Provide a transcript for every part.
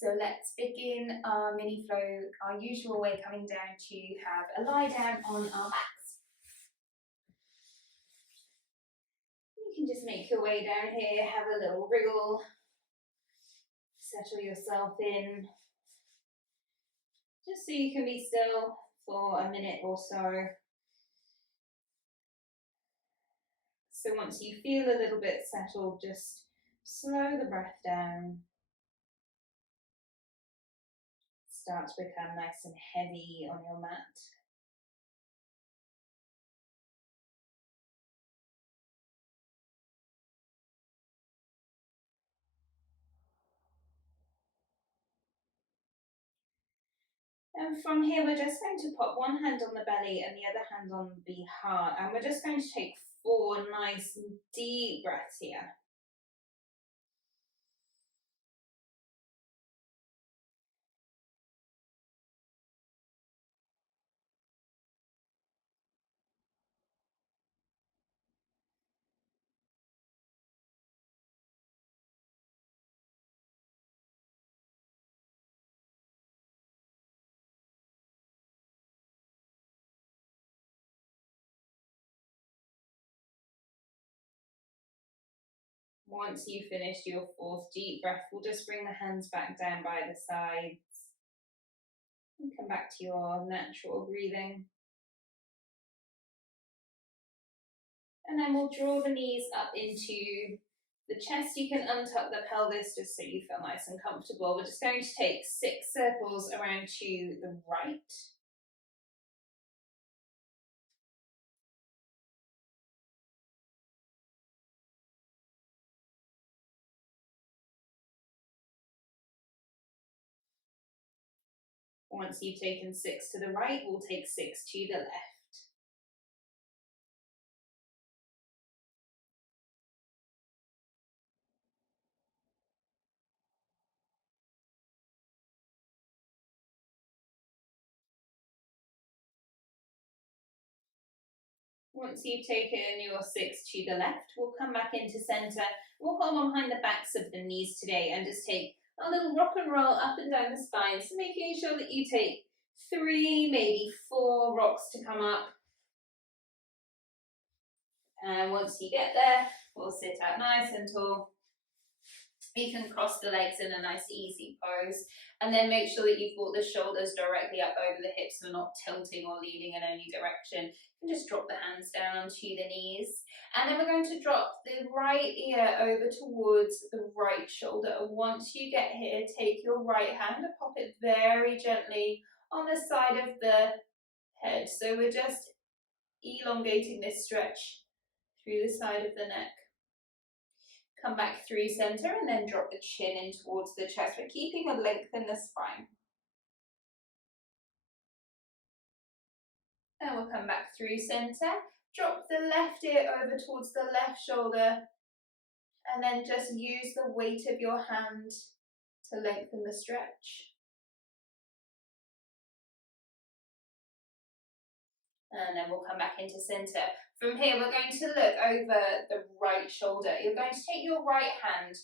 So let's begin our mini flow, our usual way, coming down to have a lie down on our backs. You can just make your way down here, have a little wriggle, settle yourself in, just so you can be still for a minute or so. So once you feel a little bit settled, just slow the breath down. Start to become nice and heavy on your mat. And from here, we're just going to pop one hand on the belly and the other hand on the heart. And we're just going to take 4 nice deep breaths here. Once you've finished your 4th deep breath, we'll just bring the hands back down by the sides and come back to your natural breathing. And then we'll draw the knees up into the chest. You can untuck the pelvis just so you feel nice and comfortable. We're just going to take 6 circles around to the right. Once you've taken 6 to the right, we'll take 6 to the left. Once you've taken your 6 to the left, we'll come back into center. We'll hold on behind the backs of the knees today and just take a little rock and roll up and down the spine. So making sure that you take 3, maybe 4 rocks to come up. And once you get there, we'll sit out nice and tall. You can cross the legs in a nice easy pose, and then make sure that you've brought the shoulders directly up over the hips and not tilting or leaning in any direction. You can just drop the hands down onto the knees, and then we're going to drop the right ear over towards the right shoulder. Once you get here, take your right hand and pop it very gently on the side of the head. So we're just elongating this stretch through the side of the neck. Come back through center and then drop the chin in towards the chest. We're keeping a length in the spine. Then we'll come back through center. Drop the left ear over towards the left shoulder. And then just use the weight of your hand to lengthen the stretch. And then we'll come back into center. From here, we're going to look over the right shoulder. You're going to take your right hand,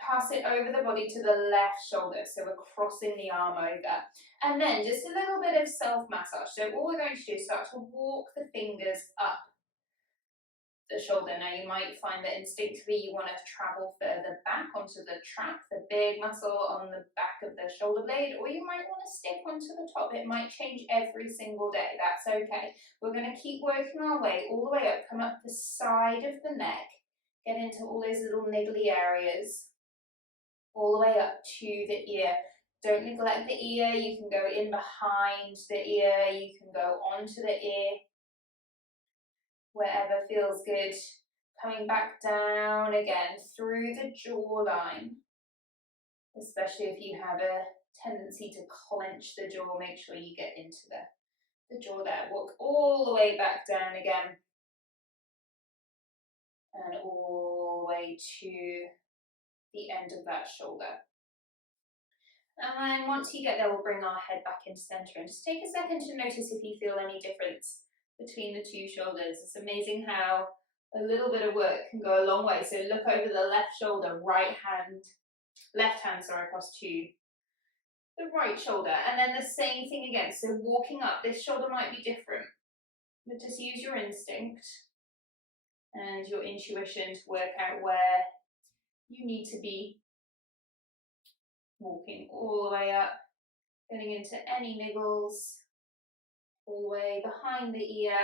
pass it over the body to the left shoulder. So we're crossing the arm over. And then just a little bit of self-massage. So all we're going to do is start to walk the fingers up the shoulder. Now you might find that instinctively you want to travel further back onto the trap, the big muscle on the back of the shoulder blade, or you might want to stick onto the top. It might change every single day. That's okay. We're going to keep working our way all the way up, come up the side of the neck, get into all those little niggly areas, all the way up to the ear. Don't neglect the ear. You can go in behind the ear, you can go onto the ear, wherever feels good. Coming back down again through the jawline, especially if you have a tendency to clench the jaw, make sure you get into the jaw there. Walk all the way back down again, and all the way to the end of that shoulder. And then once you get there, we'll bring our head back into center and just take a second to notice if you feel any difference between the 2 shoulders. It's amazing how a little bit of work can go a long way. So look over the left shoulder, right hand left hand, sorry, across to the right shoulder. And then the same thing again. So walking up, this shoulder might be different, but just use your instinct and your intuition to work out where you need to be. Walking all the way up, getting into any niggles, all the way behind the ear.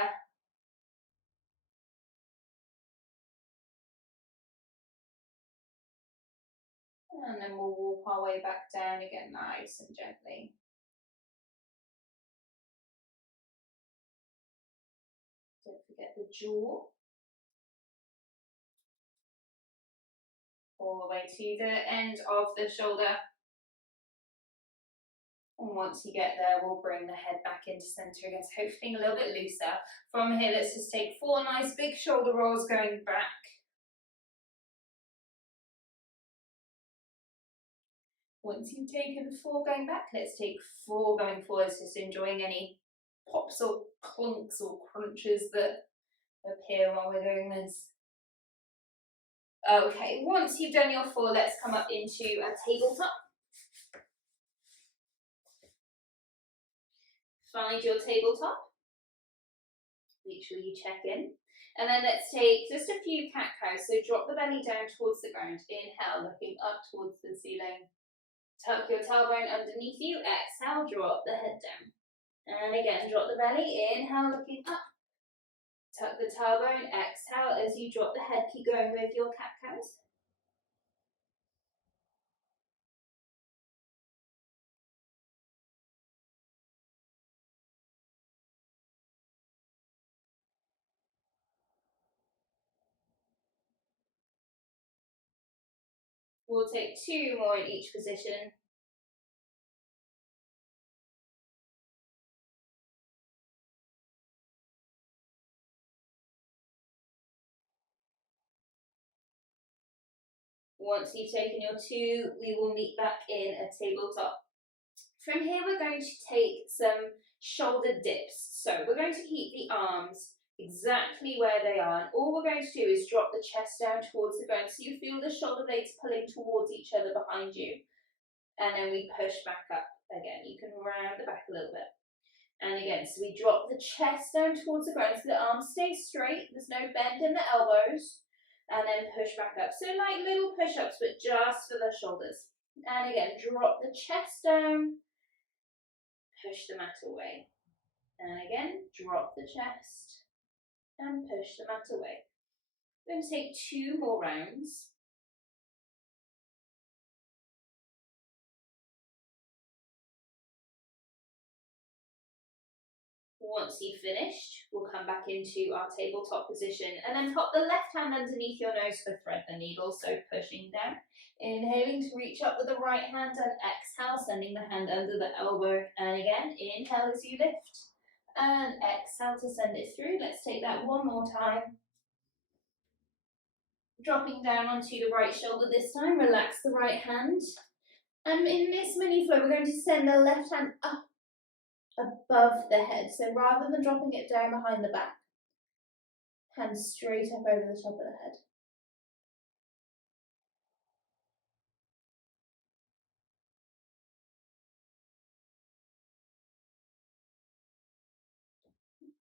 And then we'll walk our way back down again, nice and gently. Don't forget the jaw. All the way to the end of the shoulder. And once you get there, we'll bring the head back into center again, so hopefully a little bit looser. From here, let's just take 4 nice big shoulder rolls going back. Once you've taken 4 going back, let's take 4 going forwards, just enjoying any pops or clunks or crunches that appear while we're doing this. Okay, once you've done your 4, let's come up into a tabletop. Find your tabletop. Make sure you check in. And then let's take just a few cat-cows. So drop the belly down towards the ground. Inhale, looking up towards the ceiling. Tuck your tailbone underneath you. Exhale, drop the head down. And again, drop the belly. Inhale, looking up. Tuck the tailbone. Exhale as you drop the head. Keep going with your cat-cows. We'll take 2 more in each position. Once you've taken your 2, we will meet back in a tabletop. From here, we're going to take some shoulder dips. So we're going to keep the arms exactly where they are. And all we're going to do is drop the chest down towards the ground. So you feel the shoulder blades pulling towards each other behind you. And then we push back up again. You can round the back a little bit. And again, so we drop the chest down towards the ground so the arms stay straight. There's no bend in the elbows. And then push back up. So like little push-ups, but just for the shoulders. And again, drop the chest down. Push the mat away. And again, drop the chest and push the mat away. We're going to take 2 more rounds. Once you've finished, we'll come back into our tabletop position and then pop the left hand underneath your nose for thread the needle, so pushing down. Inhaling to reach up with the right hand and exhale, sending the hand under the elbow. And again, inhale as you lift and exhale to send it through. Let's take that one more time. Dropping down onto the right shoulder this time, relax the right hand. And in this mini flow, we're going to send the left hand up above the head. So rather than dropping it down behind the back, hand straight up over the top of the head.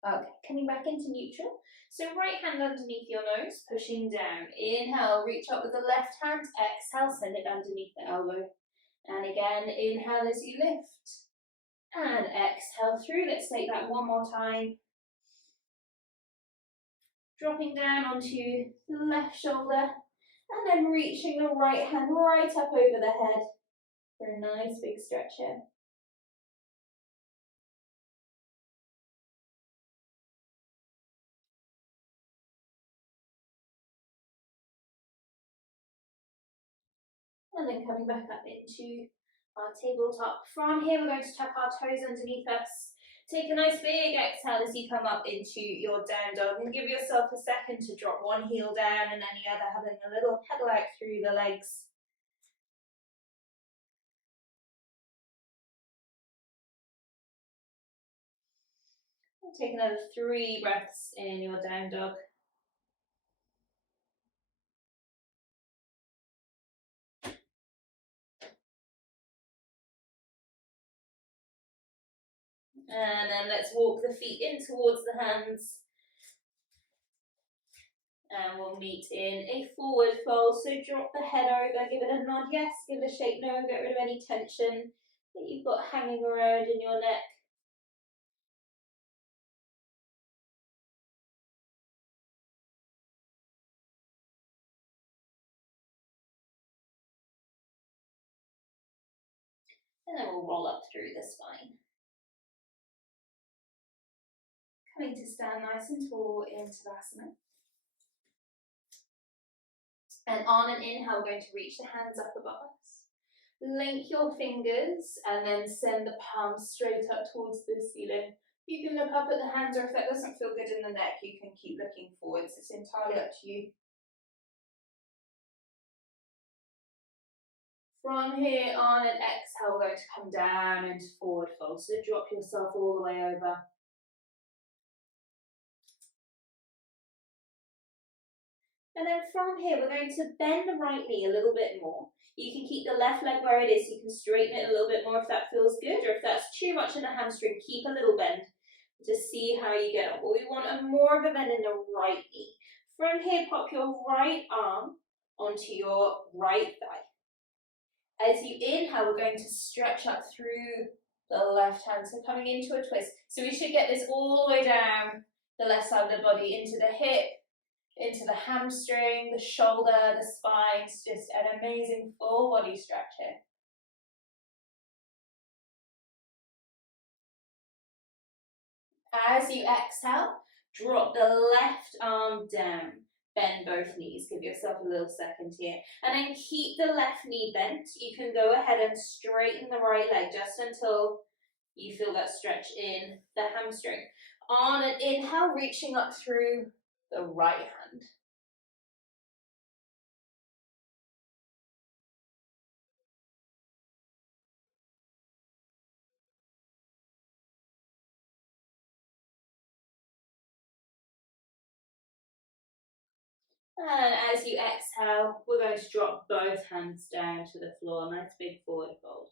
Okay, coming back into neutral. So right hand underneath your nose, pushing down. Inhale, reach up with the left hand. Exhale, send it underneath the elbow. And again, inhale as you lift. And exhale through. Let's take that one more time. Dropping down onto the left shoulder. And then reaching the right hand right up over the head for a nice big stretch here. And then coming back up into our tabletop. From here, we're going to tuck our toes underneath us. Take a nice big exhale as you come up into your down dog and give yourself a second to drop one heel down and then the other, having a little pedal out through the legs. And take another 3 breaths in your down dog. And then let's walk the feet in towards the hands. And we'll meet in a forward fold. So drop the head over, give it a nod, yes, give it a shake, no, get rid of any tension that you've got hanging around in your neck. And then we'll roll up through the spine. Coming to stand nice and tall in Tadasana. And on an inhale, we're going to reach the hands up above us. Link your fingers and then send the palms straight up towards the ceiling. You can look up at the hands, or if that doesn't feel good in the neck, you can keep looking forwards. It's entirely up to you. From here on an exhale, we're going to come down into forward fold. So drop yourself all the way over. And then from here, we're going to bend the right knee a little bit more. You can keep the left leg where it is. You can straighten it a little bit more if that feels good, or if that's too much in the hamstring, keep a little bend to see how you get on. But we want more of a bend in the right knee. From here, pop your right arm onto your right thigh. As you inhale, we're going to stretch up through the left hand, so coming into a twist. So we should get this all the way down the left side of the body, into the hip, into the hamstring, the shoulder, the spine. It's just an amazing full body stretch here. As you exhale, drop the left arm down. Bend both knees, give yourself a little second here. And then keep the left knee bent. You can go ahead and straighten the right leg just until you feel that stretch in the hamstring. On an inhale, reaching up through the right hand. And as you exhale, we're going to drop both hands down to the floor. Nice big forward fold.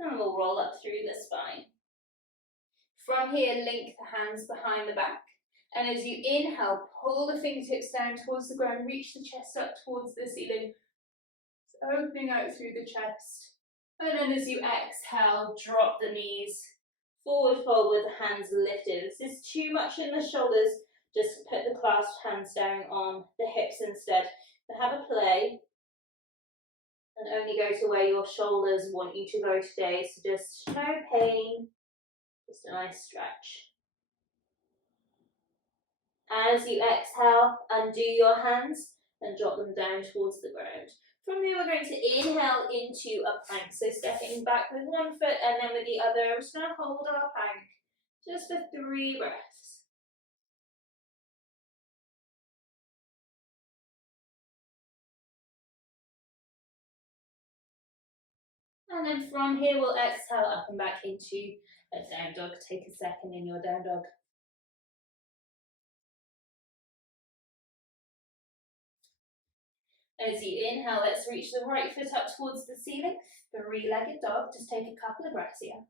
And we'll roll up through the spine. From here, link the hands behind the back. And as you inhale, pull the fingertips down towards the ground, reach the chest up towards the ceiling. So opening out through the chest. And then as you exhale, drop the knees. Forward fold with the hands lifted. If this is too much in the shoulders, just put the clasped hands down on the hips instead. So have a play. And only go to where your shoulders want you to go today. So just no pain, just a nice stretch. As you exhale, undo your hands and drop them down towards the ground. From here, we're going to inhale into a plank. So stepping back with one foot and then with the other. We're just going to hold our plank just for 3 breaths. And then from here, we'll exhale up and back into a down dog. Take a second in your down dog. As you inhale, let's reach the right foot up towards the ceiling. 3-legged dog. Just take a couple of breaths here.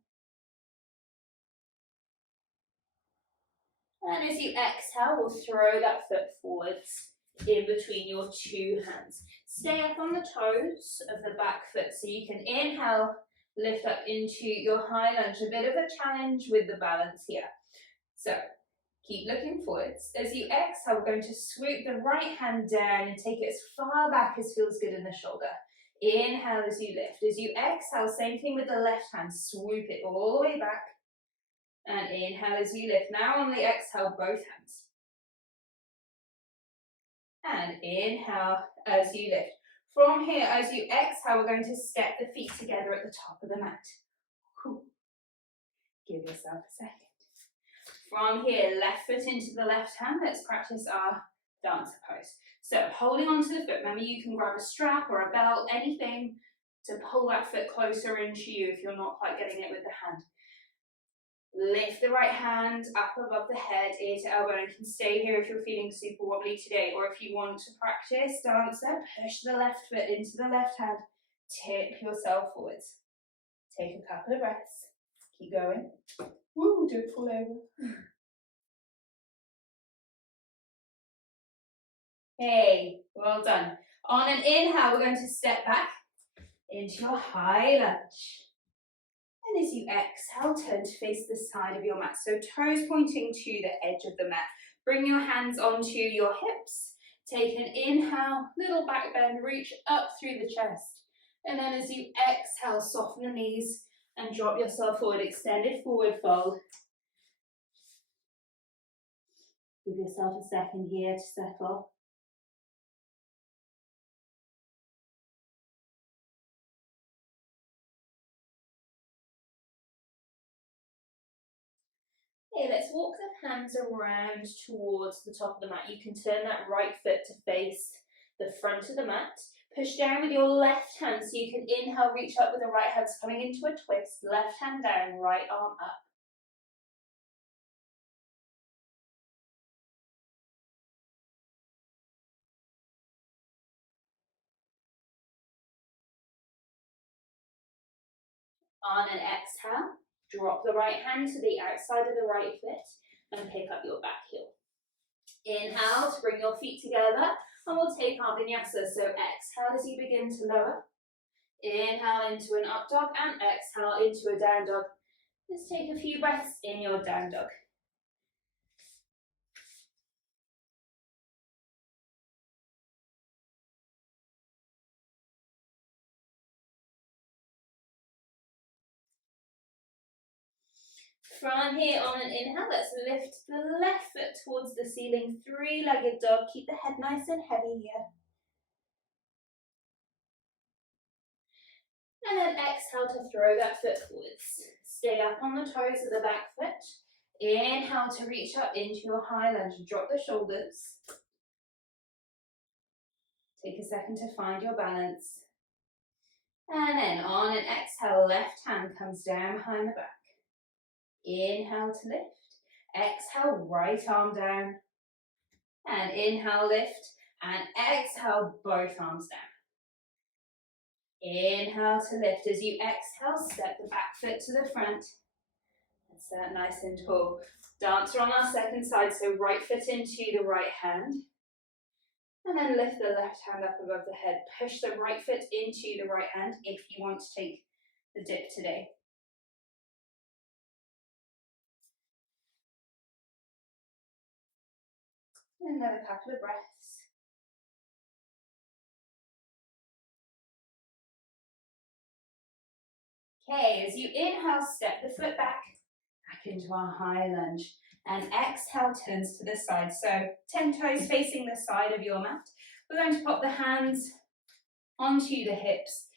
And as you exhale, we'll throw that foot forwards in between your 2 hands. Stay up on the toes of the back foot so you can inhale, lift up into your high lunge. A bit of a challenge with the balance here. So keep looking forwards. As you exhale, we're going to swoop the right hand down and take it as far back as feels good in the shoulder. Inhale as you lift. As you exhale, same thing with the left hand. Swoop it all the way back. And inhale as you lift. Now on the exhale, both hands. And inhale as you lift. From here, as you exhale, we're going to step the feet together at the top of the mat. Give yourself a second. From here, left foot into the left hand. Let's practice our dancer pose. So holding onto the foot, remember you can grab a strap or a belt, anything to pull that foot closer into you if you're not quite getting it with the hand. Lift the right hand up above the head, ear to elbow, and you can stay here if you're feeling super wobbly today, or if you want to practice dancer, push the left foot into the left hand, tip yourself forwards. Take a couple of breaths. Keep going. Woo, don't fall over. Hey, well done. On an inhale, we're going to step back into your high lunge. And as you exhale, turn to face the side of your mat. So toes pointing to the edge of the mat. Bring your hands onto your hips. Take an inhale, little back bend, reach up through the chest. And then as you exhale, soften the knees and drop yourself forward, extended forward fold. Give yourself a second here to settle. Okay, let's walk the hands around towards the top of the mat. You can turn that right foot to face the front of the mat. Push down with your left hand so you can inhale, reach up with the right hand, coming into a twist. Left hand down, right arm up. On an exhale, drop the right hand to the outside of the right foot and pick up your back heel. Inhale to bring your feet together and we'll take our vinyasa. So exhale as you begin to lower. Inhale into an up dog and exhale into a down dog. Just take a few breaths in your down dog. From here on an inhale, let's lift the left foot towards the ceiling, three-legged dog. Keep the head nice and heavy here. And then exhale to throw that foot forwards. Stay up on the toes of the back foot. Inhale to reach up into your high lunge. Drop the shoulders. Take a second to find your balance. And then on an exhale, left hand comes down behind the back. Inhale to lift. Exhale, right arm down. And inhale, lift. And exhale, both arms down. Inhale to lift. As you exhale, step the back foot to the front. And stand nice and tall. Dancer on our second side, so right foot into the right hand. And then lift the left hand up above the head. Push the right foot into the right hand if you want to take the dip today. Another couple of breaths. Okay, as you inhale, step the foot back into our high lunge. And exhale turns to the side. So 10 toes facing the side of your mat. We're going to pop the hands onto the hips.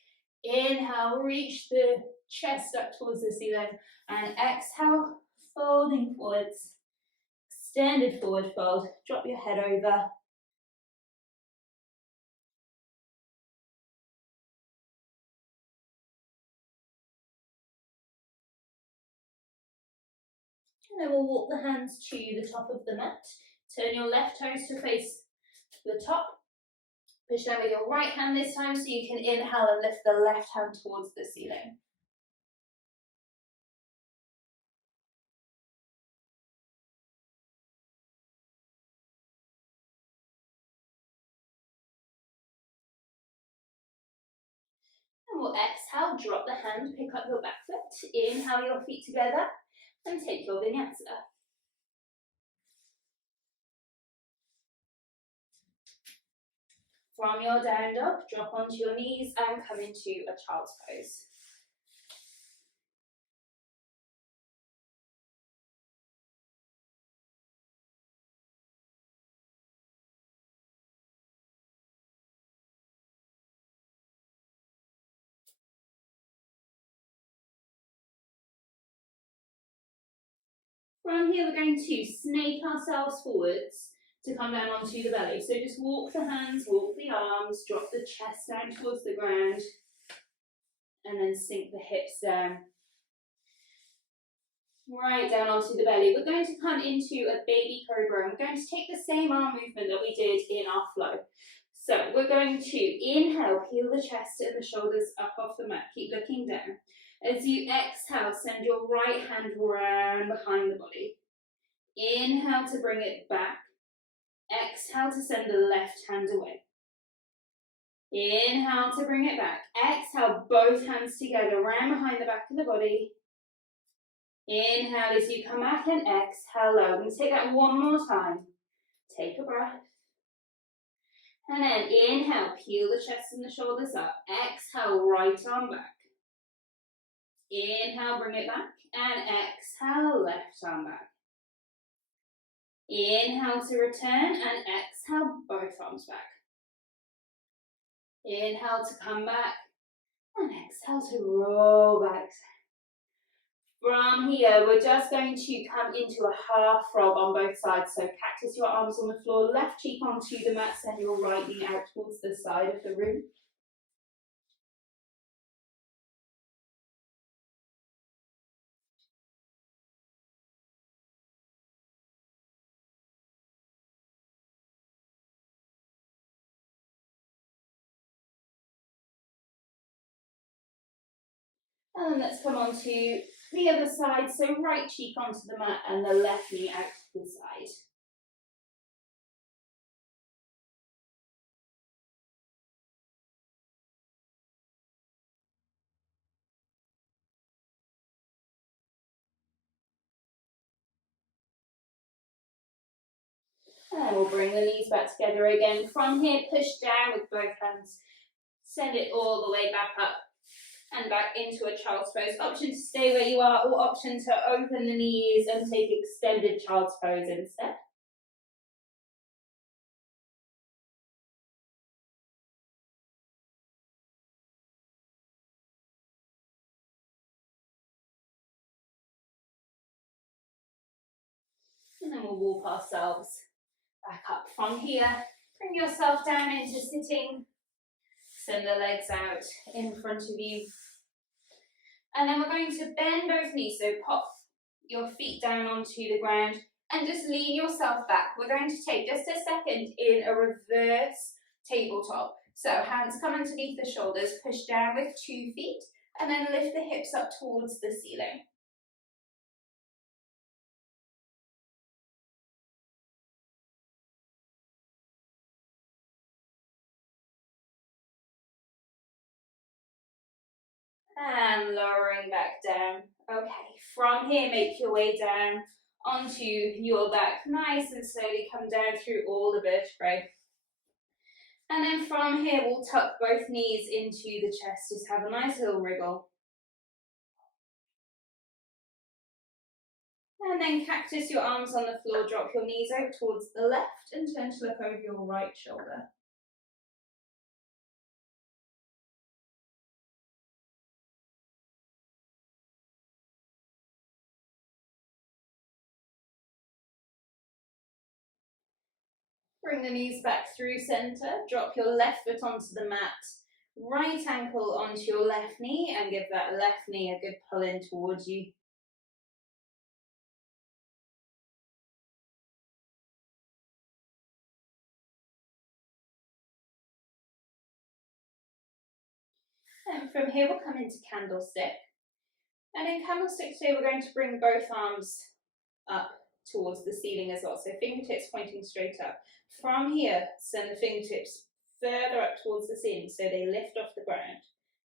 Inhale, reach the chest up towards the ceiling. And exhale, folding forwards. Extended forward fold. Drop your head over. And then we'll walk the hands to the top of the mat. Turn your left toes to face the top. Push down with your right hand this time so you can inhale and lift the left hand towards the ceiling. And we'll exhale, drop the hand, pick up your back foot. Inhale your feet together and take your vinyasa. From your down dog, drop onto your knees and come into a child's pose. From here, we're going to snake ourselves forwards to come down onto the belly. So just walk the hands, walk the arms, drop the chest down towards the ground, and then sink the hips down. Right down onto the belly. We're going to come into a baby cobra, and we're going to take the same arm movement that we did in our flow. So we're going to inhale, peel the chest and the shoulders up off the mat. Keep looking down. As you exhale, send your right hand round behind the body. Inhale to bring it back. Exhale to send the left hand away. Inhale to bring it back. Exhale, both hands together, round behind the back of the body. Inhale as you come back and exhale low. I'm going to take that one more time. Take a breath. And then inhale, peel the chest and the shoulders up. Exhale, right arm back. Inhale, bring it back. And exhale, left arm back. Inhale to return and exhale, both arms back. Inhale to come back and exhale to roll back. From here, we're just going to come into a half frog on both sides. So cactus your arms on the floor, left cheek onto the mat, send your right knee out towards the side of the room. And then let's come on to the other side. So right cheek onto the mat and the left knee out to the side. And we'll bring the knees back together again. From here, push down with both hands. Send it all the way back up and back into a child's pose. Option to stay where you are, or option to open the knees and take extended child's pose instead. And then we'll walk ourselves back up. From here, bring yourself down into sitting. Send the legs out in front of you. And then we're going to bend both knees. So pop your feet down onto the ground and just lean yourself back. We're going to take just a second in a reverse tabletop. So hands come underneath the shoulders, push down with 2 feet, and then lift the hips up towards the ceiling. And lowering back down. Okay, from here, make your way down onto your back. Nice and slowly come down through all the vertebrae. And then from here, we'll tuck both knees into the chest. Just have a nice little wriggle. And then cactus your arms on the floor, drop your knees over towards the left and turn to look over your right shoulder. Bring the knees back through center, drop your left foot onto the mat, right ankle onto your left knee and give that left knee a good pull in towards you. And from here we'll come into candlestick. And in candlestick today we're going to bring both arms up towards the ceiling as well. So fingertips pointing straight up. From here, send the fingertips further up towards the ceiling so they lift off the ground.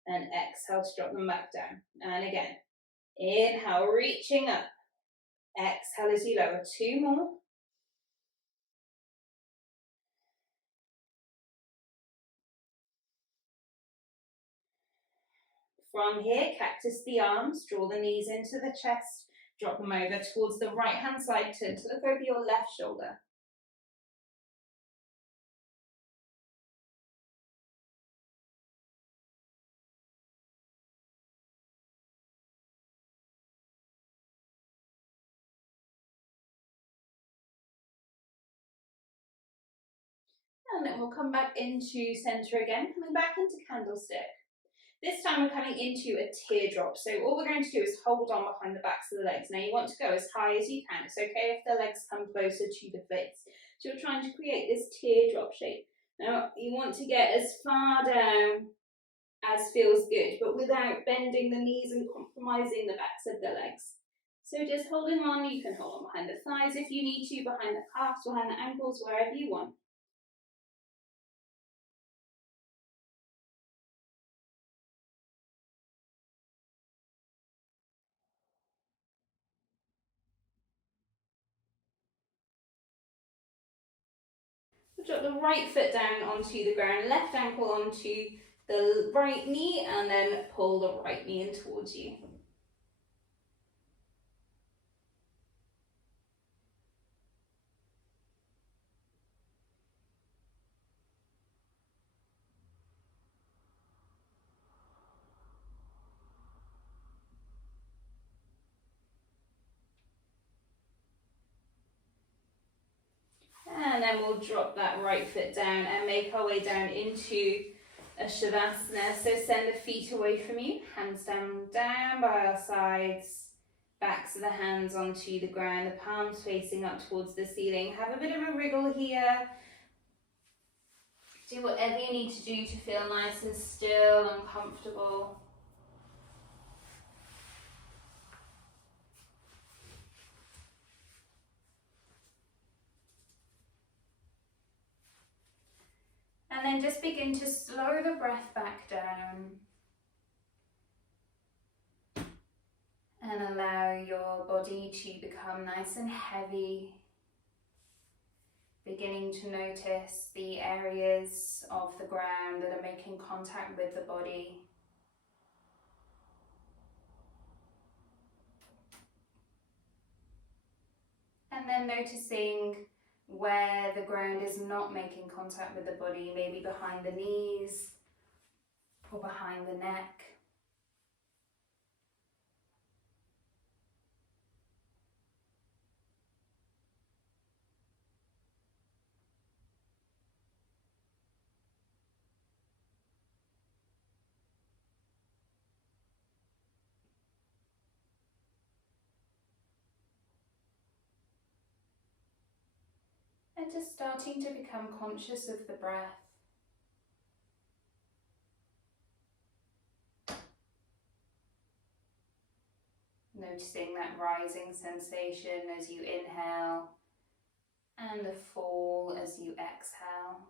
And exhale to drop them back down. And again, inhale, reaching up. Exhale as you lower. 2 more. From here, cactus the arms, draw the knees into the chest, drop them over towards the right hand side, turn to look over your left shoulder. And then we'll come back into center again, coming back into candlestick. This time we're coming into a teardrop. So all we're going to do is hold on behind the backs of the legs. Now you want to go as high as you can. It's okay if the legs come closer to the face. So you're trying to create this teardrop shape. Now you want to get as far down as feels good, but without bending the knees and compromising the backs of the legs. So just holding on, you can hold on behind the thighs if you need to, behind the calves, behind the ankles, wherever you want. Drop the right foot down onto the ground, left ankle onto the right knee, and then pull the right knee in towards you. And then we'll drop that right foot down and make our way down into a Shavasana. So send the feet away from you, hands down by our sides, backs of the hands onto the ground, the palms facing up towards the ceiling. Have a bit of a wriggle here. Do whatever you need to do to feel nice and still and comfortable. And then just begin to slow the breath back down. And allow your body to become nice and heavy. Beginning to notice the areas of the ground that are making contact with the body. And then noticing where the ground is not making contact with the body, maybe behind the knees or behind the neck. And just starting to become conscious of the breath. Noticing that rising sensation as you inhale and the fall as you exhale.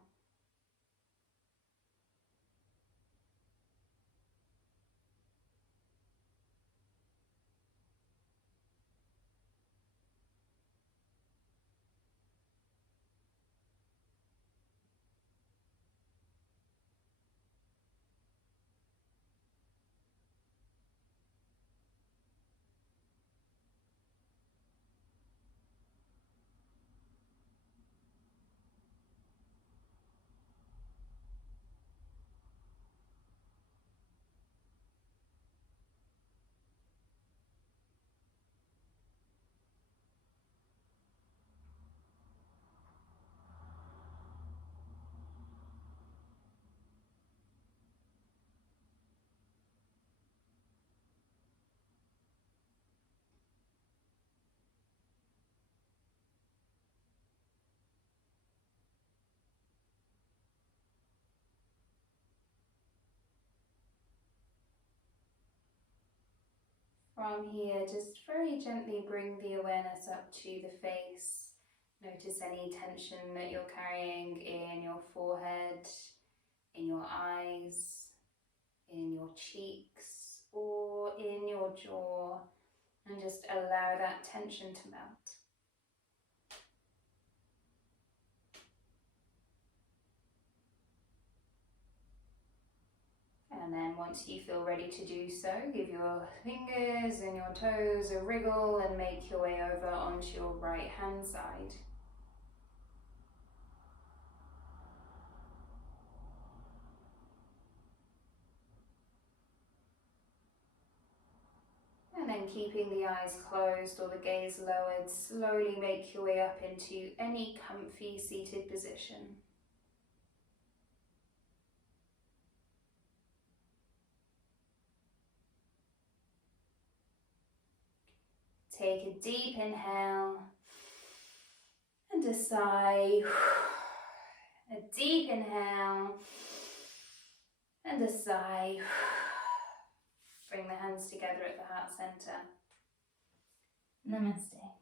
From here, just very gently bring the awareness up to the face. Notice any tension that you're carrying in your forehead, in your eyes, in your cheeks, or in your jaw, and just allow that tension to melt. And then once you feel ready to do so, give your fingers and your toes a wriggle and make your way over onto your right hand side. And then keeping the eyes closed or the gaze lowered, slowly make your way up into any comfy seated position. Take a deep inhale and a sigh. A deep inhale and And a sigh. Bring the hands together at the heart center. Namaste.